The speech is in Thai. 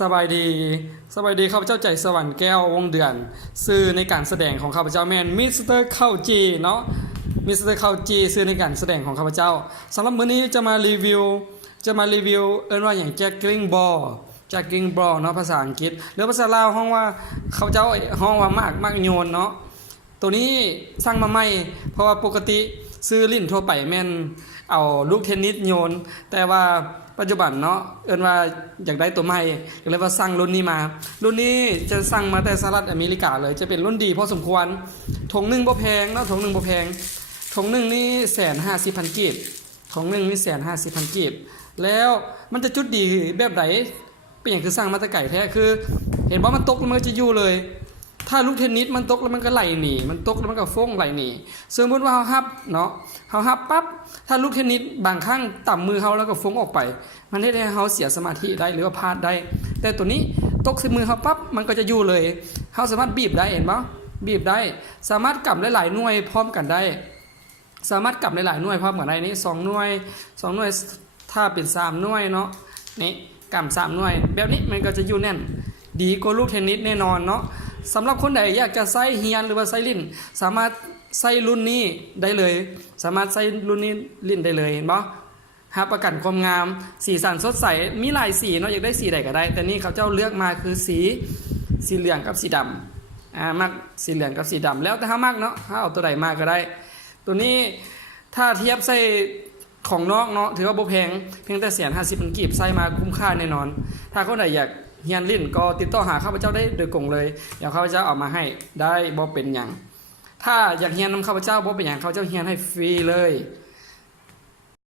สบายดีข้าพเจ้าใจสวรรค์แก้ววงเดือนซื่อในการแสดงของข้าพเจ้าแมนมิสเตอร์เข้าจีเนาะมิสเตอร์เข้าจีซื่อในการแสดงของข้าพเจ้าสำหรับมื้อนี้จะมารีวิวเอิ้นว่าอย่างแจ็คกิ้งบอลเนาะภาษาอังกฤษหรือภาษาลาวห้องว่าข้าพเจ้าห้องว่ามากโยนเนาะตัวนี้สร้างมาใหม่เพราะว่าปกติซื้อลิ้นทั่วไปแม่นเอาลูกเทนนิสโยนแต่ว่าปัจจุบันเนาะเอิ้นว่าอยากได้ตัวใหม่ก็เลยว่าสั่งรุ่นนี้มารุ่นนี้จะสั่งมาแต่สหรัฐอเมริกาเลยจะเป็นรุ่นดีพอสมควรถุงนึงบ่แพงเนาะถุงนึงบ่แพงถุงนึงนี่150,000กีบถุงนึงนี่150,000กีบแล้วมันจะจุดดีแบบไหนเป็นอย่างคือสั่งมาแต่ไก่แท้คือเห็นว่ามันตกแล้วมันก็จะอยู่เลยถ้าลูกเทนนิสมันตกแล้วมันก็ไหลหนีมันตกแล้วมันก็ฟ้งไหลหนีสมมติว่าเฮาฮับเนาะเฮาฮับปั๊บถ้าลูกเทนนิสบางครั้งต่ำมือเฮาแล้วก็ฟ้งออกไปมันให้เฮาเสียสมาธิได้หรือว่าพลาดได้แต่ตัวนี้ตกใส่มือเฮาปั๊บมันก็จะอยู่เลยเฮาสามารถบีบได้เห็นบ่บีบได้สามารถกำหลายๆหน่วยพร้อมกันได้สามารถกำหลายๆหน่วยพร้อมกันได้นี่2หน่วยถ้าเป็น3หน่วยเนาะนี่กำ3หน่วยแบบนี้มันก็จะอยู่แน่นดีกว่าลูกเทนนิสแน่นอนเนาะสำหรับคนใดอยากจะใส่เฮียนหรือว่าใส่ลิ้นสามารถใส่รุ่นนี้ได้เลยสามารถใส่รุ่นนี้ลิ้นได้เลยเห็นบ่รับประกันความงามสีสันสดใสมีหลายสีเนาะอยากได้สีใดก็ได้แต่นี่เขาเจ้าเลือกมาคือสีเหลืองกับสีดำมักสีเหลืองกับสีดำแล้วแต่ถ้ามักเนาะถ้าเอาตัวใดมาก็ได้ตัวนี้ถ้าเทียบใส่ของนอกเนาะถือว่าบ่แพงเพียงแต่150,000กีบใส่มาคุ้มค่าแน่นอนถ้าคนใดอยากเฮียนลิ้นก็ติดต่อหาข้าพเจ้าได้โดยตรงเลยเดี๋ยวข้าพเจ้าเอามาให้ได้บ่เป็นหยังถ้าอยากเฮียนนำข้าพเจ้าบ่เป็นหยังข้าพเจ้าเฮียนให้ฟรีเลย